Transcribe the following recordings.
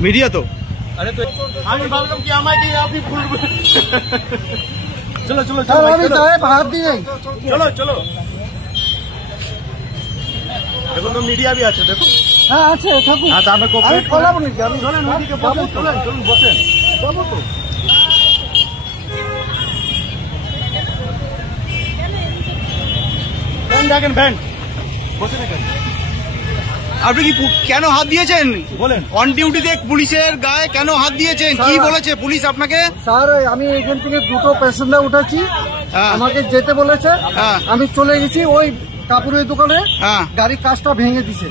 Media तो अरे तो আমি ভাবলাম কি আমাকে আপনি ভুল চলো চলো আমি দাঁড়ায় হাত দিয়ে চলো চলো দেখো তো মিডিয়া भी আছে দেখো হ্যাঁ আছে থাকুন হ্যাঁ আমরা কোঅপারেট কলাবো নাকি আমি চলেন ওদিকে বসেন চলুন বসেন যাবো তো ভ্যান দেখেন ভ্যান বসে দেখেন আপনি কি কেন হাত দিয়েছেন বলেন অন ডিউটিতে পুলিশের গায়ে কেন হাত দিয়েছেন কি বলেছে পুলিশ আপনাকে স্যার আমি এখান থেকে দুটো প্যাসেঞ্জার উঠেছি হ্যাঁ। আমাকে যেতে বলেছে হ্যাঁ। আমি চলে গেছি ওই কাপড়ের দোকানে হ্যাঁ। গাড়ির কাজটা ভেঙে দিছে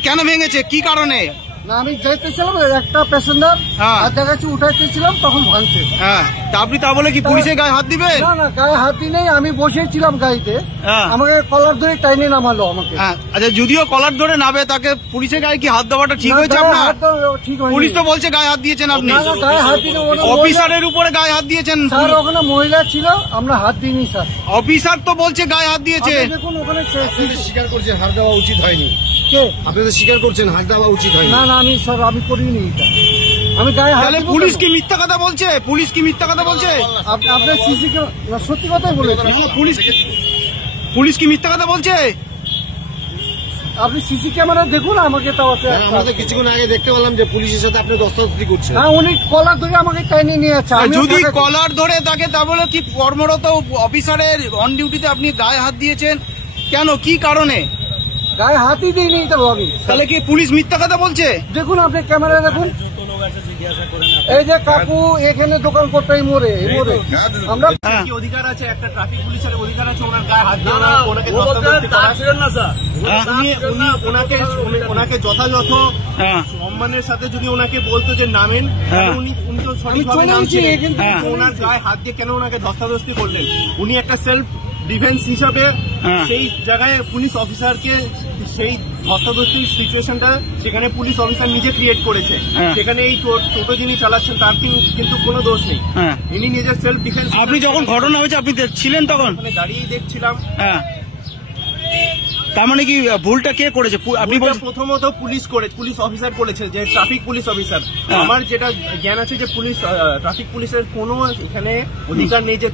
কেন ভেঙেছে কি কারণে না আমি যাইতেছিলাম একটা প্যাসেঞ্জার হ্যাঁ। আর দেখাচ্ছি উঠাইতেছিলাম তখন ভাঙছে হ্যাঁ তা আপনি তা বলে কি পুলিশের গায়ে হাত দিবেন না না গায়ে হাত দিয়ে নেই আমি বসেছিলাম গাড়িতে হ্যাঁ। আমাকে কলার ধরে টাইনে নামালো আমাকে হ্যাঁ আচ্ছা যদিও কলার ধরে নাবে তাকে পুলিশের গায়ে কি হাত দেওয়াটা ঠিক হয়েছে না, আপনার হাত তো ঠিক হয়নি। পুলিশ তো বলছে গায়ে হাত দিয়েছেন আপনি না, না, গায়ে হাত দিইনি, ওটা অফিসারের উপরে গায়ে হাত দিয়েছেন স্যার ওখানে মহিলা ছিল আমরা হাত দিইনি স্যার অফিসার তো বলছে গায়ে হাত দিয়েছে আপনি দেখুন ওখানে স্বীকার করছেন হাত দেওয়া উচিত হয়নি কে আপনি তো স্বীকার করছেন হাত দেওয়া উচিত হয়নি না না আমি স্যার আমি করিনি এটা আমি গায়ে হাত তাহলে দিব পুলিশ কেন? কি মিথ্যা কথা বলছে পুলিশ কি মিথ্যা কথা বলছে আপনার সিসি সত্যি কথাই বলেছেন পুলিশ কি মিথ্যা কথা বলছে আপনি সিসি ক্যামেরা দেখুন আমাকে তাও আমরা তো কিছুক্ষণ আগে দেখতে পেলাম যে পুলিশের সাথে আপনি দস্তাদস্তি করছেন হ্যাঁ উনি কলার ধরে আমাকে টাইনে নিয়ে যাচ্ছে আমিও যদি তাকে- কলার ধরে তাকে তা বলে কি কর্মরত অফিসারের অন ডিউটিতে আপনি গায়ে হাত দিয়েছেন কেন কি কারণে গায়ে হাতই দিইনি এটা আমি তাহলে কি পুলিশ মিথ্যা কথা বলছে দেখুন আপনি ক্যামেরা দেখুন এই যে কাকু এখানে দোকান করতে এই মোড়ে আমরা হ্যাঁ। কি অধিকার আছে একটা ট্রাফিক পুলিশের অধিকার আছে ওনার গায়ে হাত দেওয়া ওনাকে দস্তাদস্তি করা না স্যার ওনাকে যথাযথ হ্যাঁ সম্মানের সাথে যদি ওনাকে বলতো যে নামেন তাহলে উনি তো সঠিকভাবে চলে নামছেন গেছি, এখান থেকে কিন্তু ওনার গায়ে হাত দিয়ে কেন ওনাকে ধস্তাধস্তি করলেন উনি একটা সেলফ ডিফেন্স হিসাবে হ্যাঁ। সেই জায়গায় পুলিশ অফিসারকে সেই ধস্তাধস্তির সিচুয়েশনটা সেখানে পুলিশ অফিসার নিজে ক্রিয়েট করেছে হ্যাঁ। সেখানে এই টোটো যিনি চালাচ্ছেন তার কিন্তু কোনো দোষ নেই হ্যাঁ। ইনি নিজের সেলফ ডিফেন্স আপনি যখন ঘটনা হয়েছে আপনি ছিলেন তখন দাঁড়িয়েই দেখছিলাম হ্যাঁ তার মানে কি ভুলটা কে করেছে আপনি ভুলটা প্রথমত পুলিশ অফিসার করেছে যে ট্রাফিক পুলিশ অফিসার আমার যেটা জ্ঞান আছে যে ট্রাফিক পুলিশের কোনো এখানে অধিকার নেই যে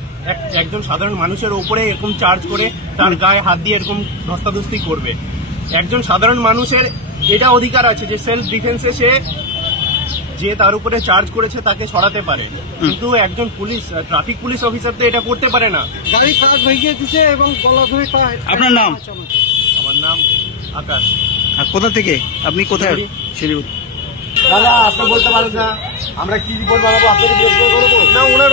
একজন সাধারণ মানুষের উপরে এরকম চার্জ করে তার গায়ে হাত দিয়ে এরকম ধস্তাধস্তি করবে একজন সাধারণ মানুষের এটা অধিকার আছে যে সেলফ ডিফেন্সে সে যে তার উপরে চার্জ করেছে তাকে সরাতে পারে কিন্তু একজন ট্রাফিক পুলিশ অফিসার তো এটা করতে পারে না গাড়ি কাজ ভেঙে দিছে এবং গলা ধরে আপনার নাম আমার নাম আকাশ আর কোথা থেকে আপনি কোথায় শিলিগুড়ি দাদা আপনি বলতে পারেন না আমরা কি রিপোর্ট বানাবো আপনাকে জিজ্ঞেস করবো না ওনার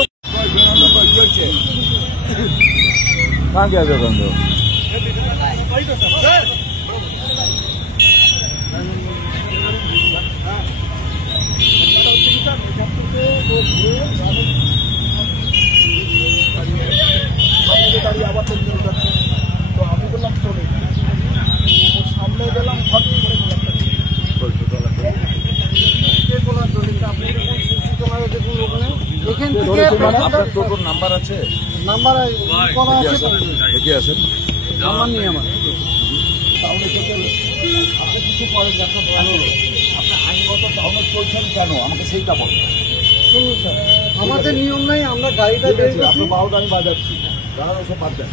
আবার তো আমি বললাম চলে সামনে গেলাম এখান থেকে নাম্বার আছে নাম্বার করা আছে দেখে আছেন নাম্বার নেই আমার তাহলে আপনি কিছু করেন দেখা ভালো আপনি আইনগত তহমত করছেন কেন আমাকে সেইটা বলেন শুনুন স্যার আমাদের নিয়ম নাই আমরা গাড়িটা বের করছি আপনি বাউটা আমি বাজাচ্ছি দাঁড়ানো সব বাদ দেন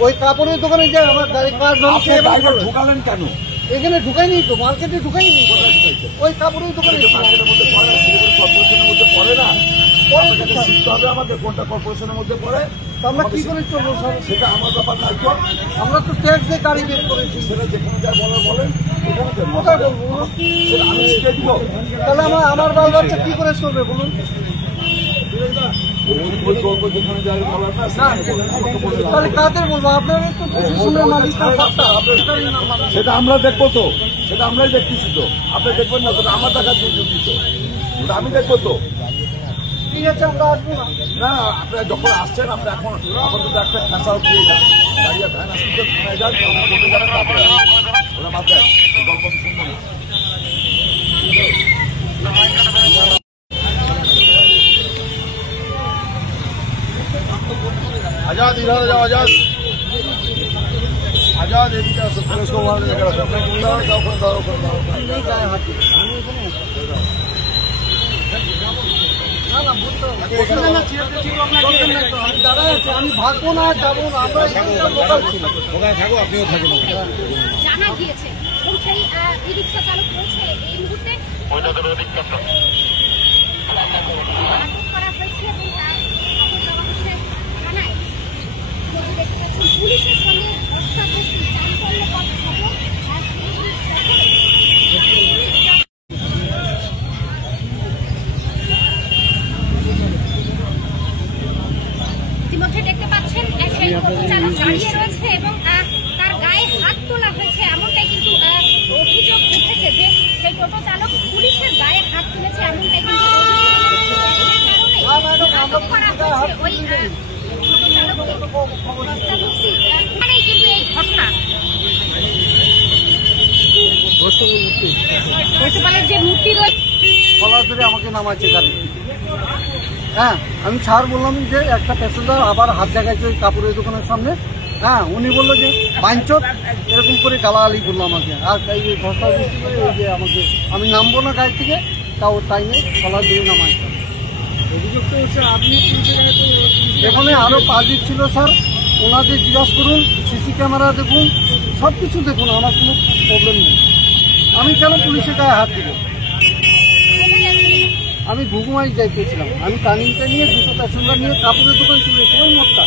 ওই কাপড়ের দোকানে যে আমার গাড়ি কাজ ভাঙছে ঢোকালেন কেন এখানে ঢুকাইনি তো মার্কেটে ঢুকাইনি ওই কাপড়ের দোকানে মার্কেটের মধ্যে পড়ে কর্পোরেশনের মধ্যে পড়ে না শিখতে হবে আমাদের কোনটা কর্পোরেশনের মধ্যে পড়ে আমরা কি করে চলবো স্যার সেটা আমার ব্যাপার নাই তো আমরা তো ট্যাক্স দিয়ে গাড়ি বের করেছি সেটা যেখানে যা বলেন কোথায় বলবো সেটা আমি শিখে দিব তাহলে আমার বাল বাচ্চা কি করে চলবে বলুন যেখানে যা বলার না তাহলে কাদের বলবো আপনার তো প্রশাসনের মালিক সেটা আমরা দেখবো তো সেটা আমরাই দেখতেছি তো আপনি দেখবেন না তো আমার টাকা দিয়ে দিত ওটা আমি দেখবো তো ঠিক আছে আমরা আসবো না না আপনারা যখন আসছেন আপনি এখন আপাতত একটা খাঁচাও পেয়ে যান দাঁড়িয়ে ভ্যান আসতে থানায় যান করতে যাবেন তারপরে ওরা মাথায় গল্প শুনবো না आजाद इधर जाओ आजाद আমি ভাগবো না, যাবো না, আমরা লোকাল ছিল। জানা গিয়েছে এবং সেই ই-রিক্সা চালক রয়েছে এই মুহূর্তে আটক করা হয়েছে এবং তার খবর দেওয়া হচ্ছে থানায়। দেখতে পাচ্ছেন পুলিশের সঙ্গে ধস্তাধস্তি, চাঞ্চল্য পথ খবর ইতিমধ্যে দেখতে পাচ্ছেন সেই টোটো চালক দাঁড়িয়ে রয়েছে এবং তার গায়ে হাত তোলা হয়েছে, এমনটাই কিন্তু অভিযোগ উঠেছে যে সেই টোটো চালক পুলিশের গায়ে হাত তুলেছে, এমনটাই কিন্তু আটক করা হয়েছে ওই টোটো চালককে। কিন্তু এই ঘটনা বৈষ্ণবের যে মূর্তি রয়েছে কলার ধরে আমাকে নামাচ্ছে গাড়ি। হ্যাঁ, আমি স্যার বললাম যে একটা প্যাসেঞ্জার আবার হাত দেখাচ্ছে ওই কাপড়ের দোকানের সামনে। হ্যাঁ, উনি বললো যে বাঞ্চত, এরকম করে গালাগালি করলো আমাকে। আর এই যে ঘটনা বৃষ্টি করে এই যে আমাকে, আমি নামবো না গাড়ি থেকে, তাও টাইমে কলার ধরে নামাচ্ছে। অভিযোগ তো হচ্ছে আপনি এখানে আরো পাবলিক ছিল স্যার, ওনাদের জিজ্ঞাসা করুন, সিসি ক্যামেরা দেখুন, সব কিছু দেখুন, আমার কোনো প্রবলেম নেই। আমি কেন পুলিশের গায়ে হাত দিব? আমি ঘুঘুমারি যাইতেছিলাম, আমি টার্নিংটা নিয়ে দুটো প্যাসেঞ্জার নিয়ে কাপড়ের দোকান চলে ওই মোড়টা।